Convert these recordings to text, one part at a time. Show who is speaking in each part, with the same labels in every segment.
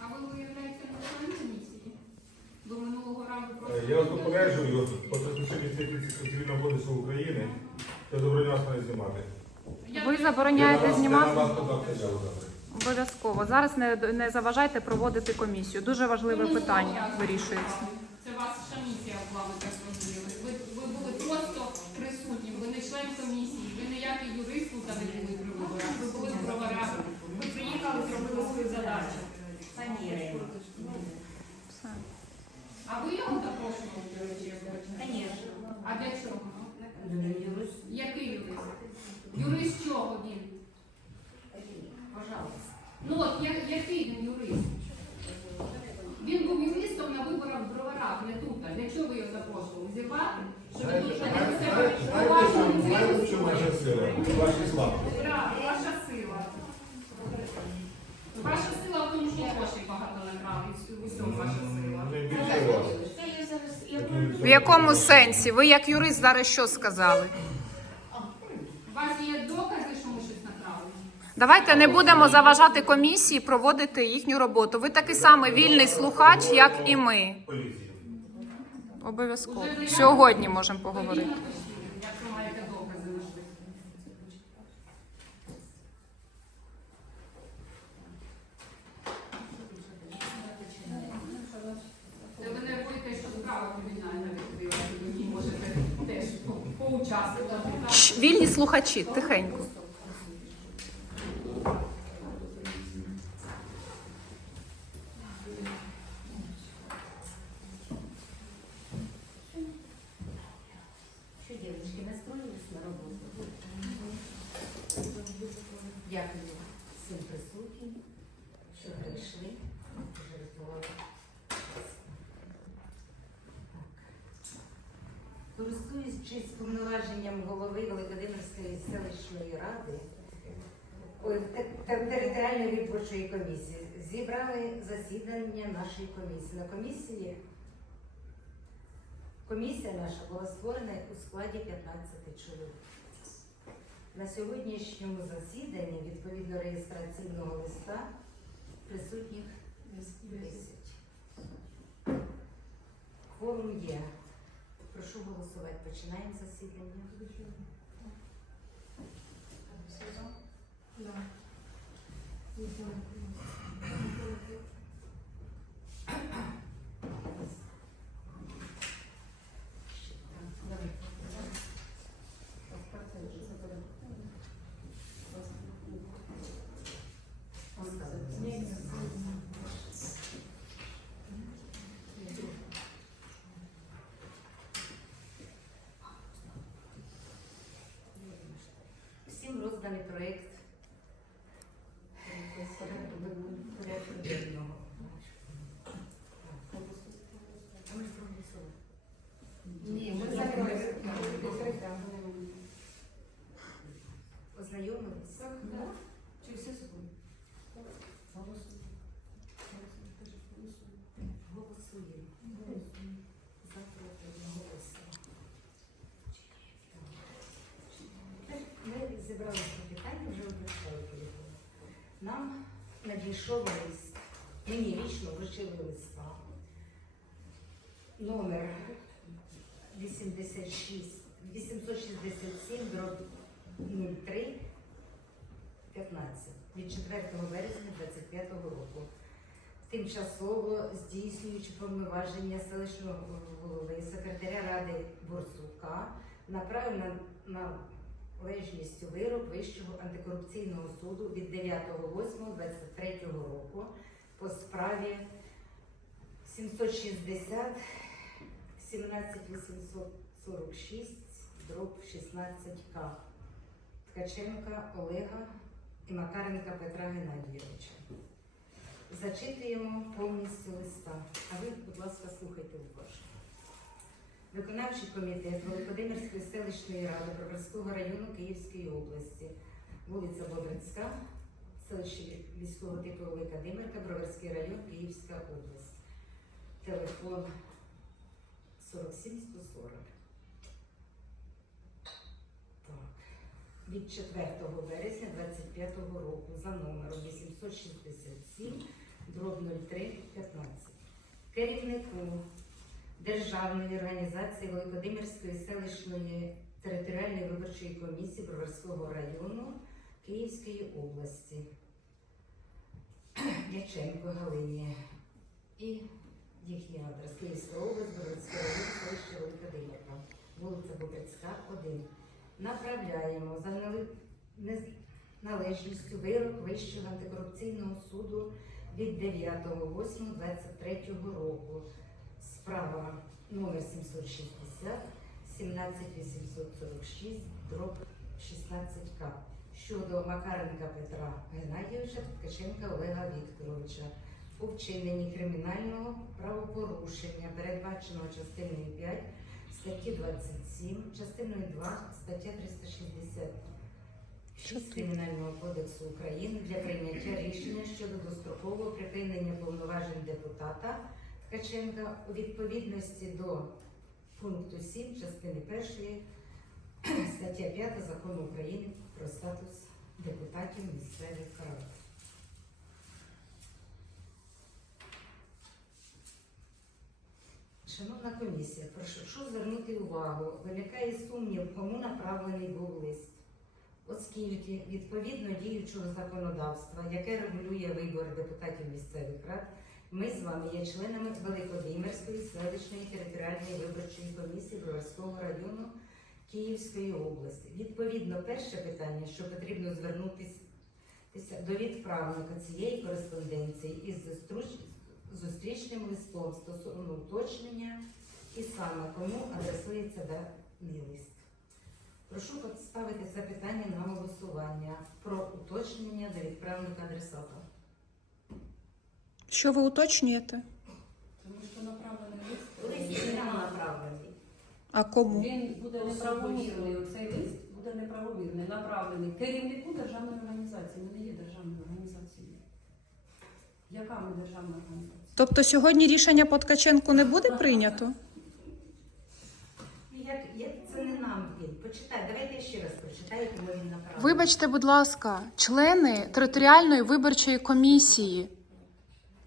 Speaker 1: А ви виявляєте на комісії? До минулого разу
Speaker 2: Е,
Speaker 1: просто...
Speaker 2: Я вас попереджую по 36 Цивільного кодексу України, що забороняє знімати.
Speaker 3: Ви забороняєте знімати?
Speaker 2: Я на вас подав заяву завтра.
Speaker 3: Обов'язково. Зараз не, не заважайте проводити комісію. Дуже важливе питання вирішується.
Speaker 1: Це ваша місія була, ви так розуміли. Ви, ви були просто присутні, ви не член комісії, ви ніякий юрист тут не були при виборах. Ви були в броварах. Ви приїхали, зробили свою задачу.
Speaker 3: Все.
Speaker 1: А ви його запрошували, до речі?
Speaker 4: Конечно.
Speaker 1: А для чого?
Speaker 4: Юрист,
Speaker 1: Який юрист? Юрист чого він?
Speaker 4: пожалуйста.
Speaker 1: Ну от я- який він юрист? Він був юристом на виборах в броварах, не тут. А Для чого ви його запрошували? Зірвати? Щоб він тут
Speaker 2: Знаєте,
Speaker 1: ходив у себе
Speaker 2: знаєте, знаєте,
Speaker 1: поважним
Speaker 2: що- знаєте,
Speaker 1: цілим?
Speaker 2: що наша сила? Ваші слабкості.
Speaker 1: Так, Ваша сила. Ваша сила в тому, що грошей багато накрали. В усьому ваша сила.
Speaker 2: Не більше вас.
Speaker 4: Це я зараз я
Speaker 3: В якому сенсі? Ви як юрист зараз що сказали?
Speaker 1: У вас є докази, що ми щось направили?
Speaker 3: Давайте не будемо заважати комісії проводити їхню роботу. Ви такий самий вільний слухач, як і ми. Обов'язково. Сьогодні можемо поговорити. слухачі, тихенько.
Speaker 4: Що, дівчатки, настроїлись на роботу? Дякую Користуючись повноваженням голови Великодимирської селищної ради, те- територіальної виборчої комісії, зібрали засідання нашої комісії. На комісії Комісія наша була створена у складі 15 чоловік. На сьогоднішньому засіданні, відповідно реєстраційного листа, присутніх 10. Форум є. Прошу голосувати. Починаємо засідання. Всім розданий проєкт порядку денного.
Speaker 1: Ні, ми.
Speaker 4: Ознайомилися?
Speaker 1: Чи все супер?
Speaker 4: Голосуємо. Завтра одноголосно. Ми зібрали це питання, вже обращали телефон. Нам надійшов лист. Мені лічно вручили листа. Номер 86, 867, дроб 03, 15 від 4 березня 25 року. Тимчасово здійснюючи повноваження селищного голови секретаря ради Борсука, направив на, на належністю вирок Вищого антикорупційного суду від 9.08.23 року по справі 760 17846 дроб 16К Ткаченка Олега і Макаренка Петра Геннадійовича. Зачитуємо повністю листа. А ви, будь ласка, слухайте уважно. Виконавчий комітет Великодимирської селищної ради Броварського району Київської області, вулиця Бодрицька, селище військового типу Велика Димирка, Броварський район, Київська область. телефон 47 140. Так. Від 4 вересня 25 року за номером 867 дроб 03 15. Керівнику Державної організації Великодимирської селищної територіальної виборчої комісії Броварського району Київської області. Дяченко Галині і їхній адрес Київська область, Броварський район, селище Великодимирка, вулиця Бобрицька, 1. Направляємо за належністю вирок Вищого антикорупційного суду від 9.08.23 року. Справа номер 760 17846 дроб 16К щодо Макаренка Петра Геннадійовича Ткаченка Олега Вікторовича. У вчиненні кримінального правопорушення, передбаченого частиною 5 статті 27, частиною 2 стаття 366 Кримінального кодексу України для прийняття рішення щодо дострокового припинення повноважень депутата Ткаченка у відповідності до пункту 7 частини 1 стаття 5 Закону України про статус депутатів місцевих рад. Шановна комісія, прошу звернути увагу, виникає сумнів, кому направлений був лист, оскільки відповідно діючого законодавства, яке регулює вибори депутатів місцевих рад, ми з вами є членами Великодимирської селищної територіальної виборчої комісії Броварського району Київської області. Відповідно, перше питання, що потрібно звернутися до відправника цієї кореспонденції із зустрічним листом стосовно уточнення і саме кому адресується даний лист. Прошу поставити це питання на голосування про уточнення до відправника адресата.
Speaker 3: Що ви уточнюєте?
Speaker 5: Тому що направлений лист.
Speaker 4: Лист не направлений.
Speaker 3: А кому?
Speaker 5: Він буде неправомірний. Оцей лист буде неправомірний, направлений керівнику державної організації. Ми не є державною організацією. Яка ми державна організація?
Speaker 3: Тобто сьогодні рішення по Ткаченку не буде прийнято?
Speaker 4: Як, як це не нам він? Почитай, давайте я ще раз прочитаю, кому він направлений.
Speaker 3: Вибачте, будь ласка, члени територіальної виборчої комісії.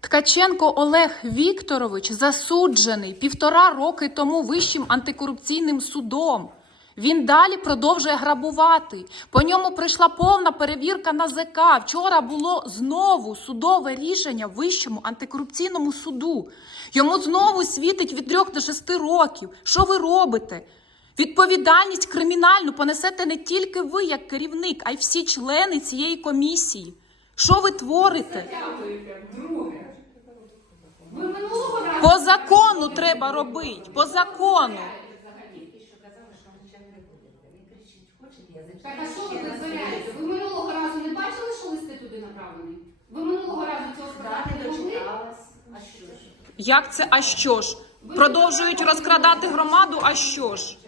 Speaker 3: Ткаченко Олег Вікторович засуджений півтора роки тому Вищим антикорупційним судом. Він далі продовжує грабувати. По ньому прийшла повна перевірка на ЗК. Вчора було знову судове рішення Вищому антикорупційному суду. Йому знову світить від трьох до шести років. Що ви робите? Відповідальність кримінальну понесете не тільки ви, як керівник, а й всі члени цієї комісії. Що ви творите?
Speaker 1: Затягуєте вдруге. Ви минулого разу
Speaker 3: По закону треба робити. По закону.
Speaker 1: Так а що ви витворяєте? Ви минулого разу не бачили, що листи туди направлені? Ви минулого разу цього сказати
Speaker 4: не
Speaker 1: могли?
Speaker 4: А що ж?
Speaker 3: Як це? А що ж? Продовжують розкрадати громаду. А що ж?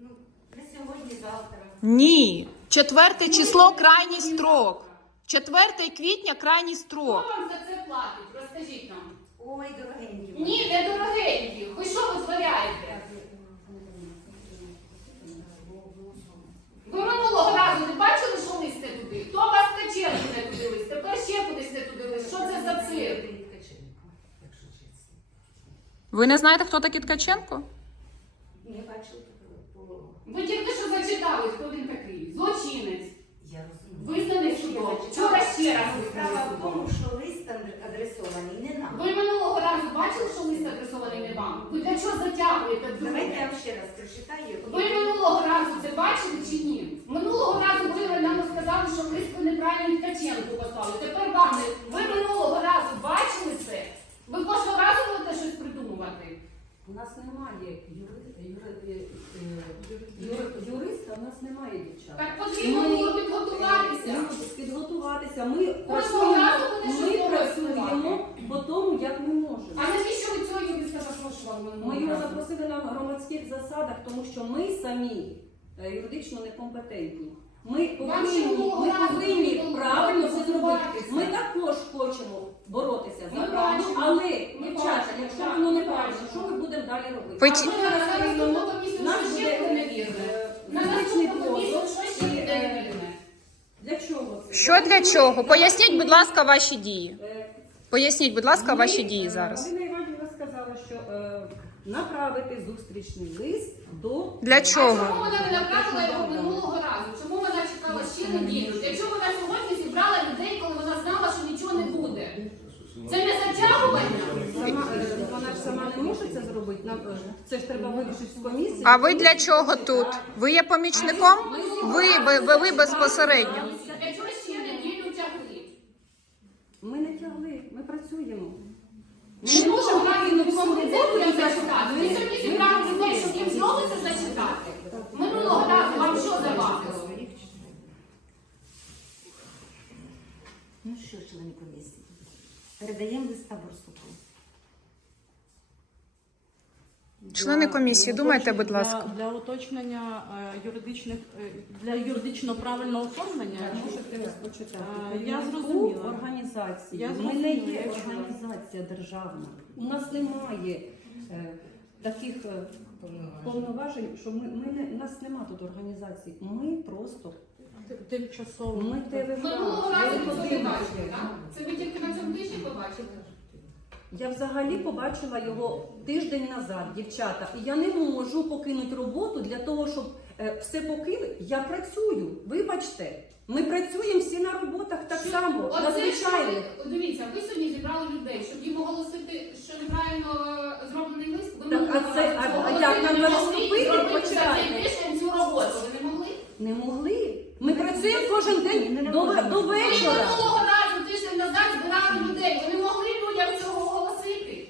Speaker 4: Ну, не сьогодні, завтра.
Speaker 3: Ні. Четверте число крайній строк. 4 квітня крайній
Speaker 1: Хто
Speaker 3: строк.
Speaker 1: вам за це платить? Розкажіть нам.
Speaker 4: Ой, дорогенькі.
Speaker 1: Ні, не дорогенькі. Ви що витворяєте? Ви минулого разу не бачили, що лист не туди? Хто вас каче не туди лист? Тепер ще кудись не туди лист. Що це за цирк?
Speaker 4: Ткаченко.
Speaker 3: Ви не знаєте, хто такий Ткаченко?
Speaker 4: Не бачила такого.
Speaker 1: Ви тільки що зачитали, хто він такий. Злочинець.
Speaker 4: Я розумію.
Speaker 1: Визнаний судом. Вчора ще раз
Speaker 4: Справа
Speaker 1: визнаний
Speaker 4: в тому, що лист адресований не нам.
Speaker 1: Ви минулого разу бачили, що лист адресований не вам? Ви для чого затягуєте
Speaker 4: Давайте я
Speaker 1: друге?
Speaker 4: вам ще раз прочитаю.
Speaker 1: Ви минулого разу це бачили чи ні? Минулого разу ви нам сказали, що лист ви неправильно Ткаченку послали. Тепер вам не. Ви минулого разу бачили це? Ви кожного разу будете щось придумувати?
Speaker 5: У нас немає юри, юри, е, юри- юриста, у нас немає дівчат.
Speaker 1: Так потрібно було підготуватися.
Speaker 5: Ми працюємо, ми працюємо по тому, як ми можемо.
Speaker 1: А навіщо ви цього юриста запрошували
Speaker 5: Ми його запросили на громадських засадах, тому що ми самі е, юридично некомпетентні. Ми повинні, ми повинні правильно це зробити. Ми також хочемо боротися за
Speaker 1: Ми
Speaker 5: правду, але
Speaker 1: Ми
Speaker 5: дівчата,
Speaker 1: бачимо.
Speaker 5: далі робити. А ми зараз приймемо, нас
Speaker 1: що
Speaker 5: буде,
Speaker 1: ще Що
Speaker 5: для чого?
Speaker 3: Поясніть, будь ласка, ваші дії. Поясніть, будь ласка, ваші дії
Speaker 5: е,
Speaker 3: зараз.
Speaker 5: Галина Іванівна сказала, що е, направити зустрічний лист до
Speaker 3: Для чого?
Speaker 1: чому вона не направила його минулого разу? Чому вона чекала ще неділю? Для чого вона сьогодні зібрала людей, коли вона знала, що нічого не буде? Це не затягування?
Speaker 5: Сама, е, вона ж сама не може це зробити. Нам е, це ж треба вирішити з комісії.
Speaker 3: А ви для чого тут? Ви є помічником? Ви, ви, ви, ви безпосередньо.
Speaker 1: Для чого ще неділю тягли?
Speaker 5: Ми не тягли, ми працюємо. Ми не можемо вам роботу і
Speaker 1: зачитати. Ви сьогодні зібрали людей, щоб їм знову це зачитати? Минулого разу вам що завадило?
Speaker 4: Ну що, члени комісії, передаємо листа Борсуку.
Speaker 3: Члени комісії, думайте, будь ласка.
Speaker 6: Для, для уточнення е, юридичних е, для юридично правильного оформлення.
Speaker 5: Можете почитати.
Speaker 6: Е, я
Speaker 5: Керівнику
Speaker 6: зрозуміла.
Speaker 5: організації.
Speaker 6: Я
Speaker 5: Ми
Speaker 6: зрозуміла,
Speaker 5: не
Speaker 6: я
Speaker 5: є
Speaker 6: чула.
Speaker 5: організація державна. У нас немає е, таких е, повноважень, що ми, ми не, нас нема тут організації. Ми просто
Speaker 6: Тимчасово.
Speaker 5: ми ТВК.
Speaker 1: Минулого разу ви це не бачили, так? Це ви тільки на цьому тижні побачили?
Speaker 5: Я взагалі побачила його тиждень назад, дівчата, і я не можу покинути роботу для того, щоб е, все покинути. Я працюю. Вибачте, ми працюємо всі на роботах так само,
Speaker 1: Оце
Speaker 5: надзвичайно.
Speaker 1: що Дивіться, ви сьогодні зібрали людей, щоб їм оголосити, що неправильно е, зроблений лист. Ви
Speaker 5: Так, а це- а- а як нам
Speaker 1: за
Speaker 5: Почекайте.
Speaker 1: цю роботу. Ви не могли?
Speaker 5: Не могли. Ми працюємо кожен день
Speaker 4: ми не
Speaker 5: до, вечора.
Speaker 1: минулого разу тиждень назад збирали людей. Ви не могли людям цього оголосити.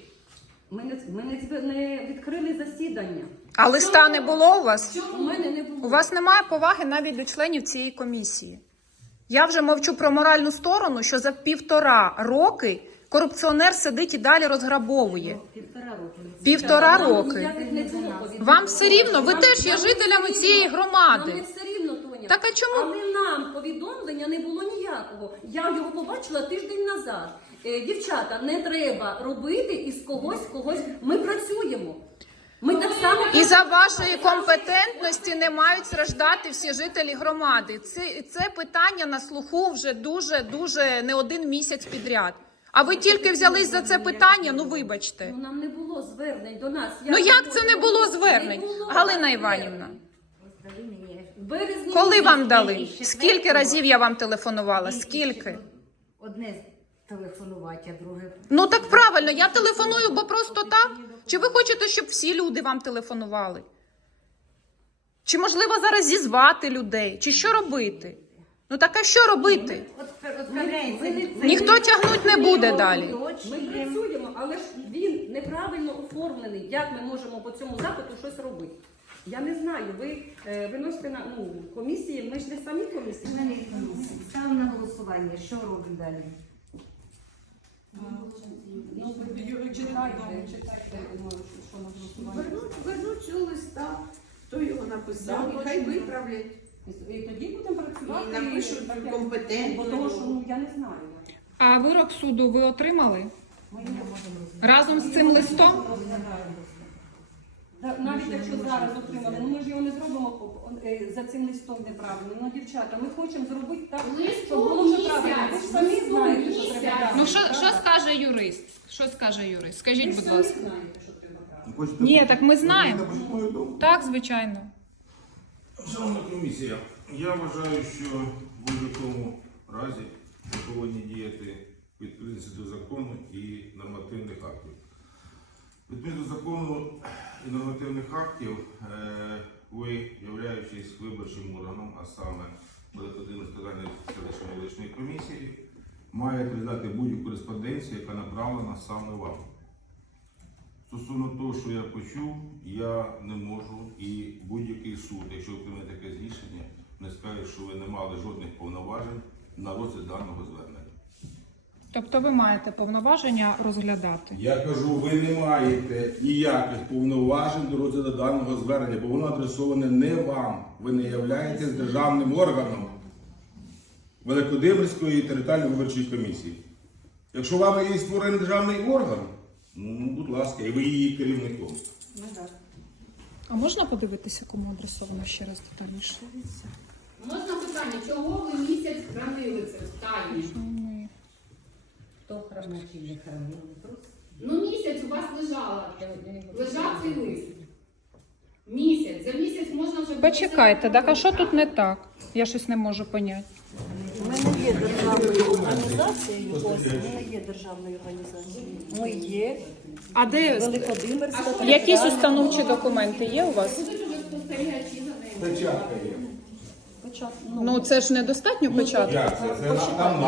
Speaker 5: Ми не, ми не, зб- не відкрили засідання.
Speaker 3: А листа не було у вас?
Speaker 5: У мене не було.
Speaker 3: У вас немає поваги навіть до членів цієї комісії. Я вже мовчу про моральну сторону, що за півтора роки корупціонер сидить і далі розграбовує.
Speaker 4: Півтора року.
Speaker 3: Півтора
Speaker 5: Нам
Speaker 3: роки.
Speaker 5: ніяких не було повідомлень.
Speaker 3: Вам все рівно, ви
Speaker 5: Нам-
Speaker 3: теж є
Speaker 5: нам
Speaker 3: жителями
Speaker 5: все
Speaker 3: цієї
Speaker 5: рівно.
Speaker 3: громади.
Speaker 5: Нам не все рівно, Тоня.
Speaker 3: Так а чому?
Speaker 5: Але нам повідомлення не було ніякого. Я його побачила тиждень назад. Е, дівчата, не треба робити із когось когось. Ми працюємо. Ми так само
Speaker 3: І за вашої компетентності не мають страждати всі жителі громади. Це, це питання на слуху вже дуже дуже не один місяць підряд. А ви тільки взялись за це питання? Ну вибачте.
Speaker 5: Ну, нам не було звернень до нас.
Speaker 3: Ну як це не було звернень,
Speaker 5: Не було
Speaker 3: Галина. Іванівна?
Speaker 5: Березні
Speaker 3: Коли вам дали? Скільки разів я вам телефонувала? Скільки?
Speaker 4: Одне телефонувати, а друге.
Speaker 3: Ну так правильно, я телефоную, бо просто так. Чи ви хочете, щоб всі люди вам телефонували? Чи можливо зараз зізвати людей? Чи що робити? Ну так а що робити?
Speaker 4: От.
Speaker 3: Ніхто тягнуть не буде далі.
Speaker 5: Ми працюємо, але ж він неправильно оформлений. Як ми можемо по цьому запиту щось робити? Я не знаю. Ви е, виносите на ну, комісії, ми ж не самі комісії.
Speaker 4: Ставимо на голосування. Що робимо далі?
Speaker 5: Ну, ви читайте, читайте, ну, що на голосування.
Speaker 7: Вернуть, вернуть цього листа, хто його написав, і хай виправлять.
Speaker 5: І тоді будемо працювати.
Speaker 7: І напишуть
Speaker 5: так, як-
Speaker 7: компетентно.
Speaker 5: Що ну, я не знаю.
Speaker 3: А вирок суду ви отримали
Speaker 5: Ми не можемо
Speaker 3: разом з цим листом?
Speaker 5: розглядаємо. Навіть якщо зараз отримали, ну ми ж його не зробимо е, за цим листом неправильно. Ну, дівчата, ми хочемо зробити так, щоб було вже правильно. Ви ж самі знаєте, що треба правильно.
Speaker 3: Ну що, що скаже юрист? Що скаже юрист? Скажіть, будь ласка.
Speaker 5: знаєте, що треба правильно.
Speaker 2: Хочете-
Speaker 3: Ні, так ми знаємо. Так, звичайно.
Speaker 2: Шановна комісія, я вважаю, що в будь-якому разі ми повинні діяти відповідно до закону і нормативних актів. Відповідно закону і нормативних актів, е, ви, являючись виборчим органом, а саме Великодимирської складання селищної виборчої комісії, маєте віддати будь-яку кореспонденцію, яка направлена саме вам. Стосовно того, що я почув, я не можу і будь-який суд, якщо ви таке рішення, не скаже, що ви не мали жодних повноважень на розгляд даного звернення.
Speaker 3: Тобто ви маєте повноваження розглядати.
Speaker 2: Я кажу, ви не маєте ніяких повноважень до розгляду даного звернення, бо воно адресоване не вам. Ви не являєтесь державним органом Великодимирської територіальної виборчої комісії. Якщо вами є створений державний орган, ну, будь ласка, і ви її керівником.
Speaker 5: Ну, так.
Speaker 3: А можна подивитися, кому адресовано ще раз детальніше?
Speaker 1: Можна питання, чого ви місяць хранили це в тайні?
Speaker 4: Не?
Speaker 1: Ну місяць у вас лежала, лежав цей лист. Місяць, за місяць можна вже...
Speaker 3: Почекайте, так а що тут не так? Я щось не можу поняти.
Speaker 5: У мене є державною організацією, ось, у мене є державною організацією. Ми є
Speaker 3: А де
Speaker 5: Великодимирська.
Speaker 3: якісь установчі документи є у вас?
Speaker 1: Будуть вже спостерігачі за нею.
Speaker 2: Печатка є.
Speaker 5: Початку.
Speaker 3: Ну це ж недостатньо початку.
Speaker 2: Як це? Це там